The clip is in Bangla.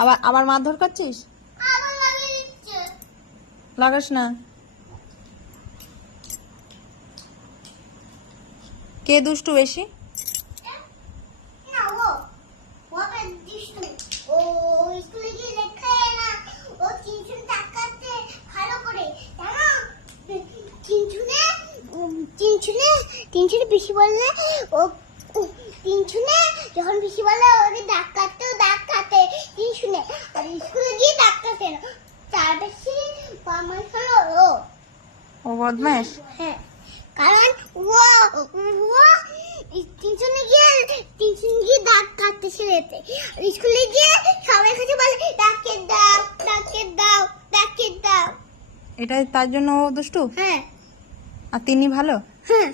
আবার আবার মারধর করছিস? লাগাস না। কে দুষ্টু বেশি? তিনজনে বেশি বললে ও তিনজনে যখন বেশি বললে ওকে দাগ কাটতে তিনজনে আর স্কুলে গিয়ে দাগ কাটে না তার বেশি বদমাশ হলো ও বদমাশ। হ্যাঁ, কারণ ও তিনজনে গিয়ে দাগ কাটতে ছেড়েতে স্কুলে গিয়ে সবাই কাছে বলে ডাকে দাও। এটা তার জন্য ও দুষ্টু? হ্যাঁ আর তিনি ভালো? হ্যাঁ।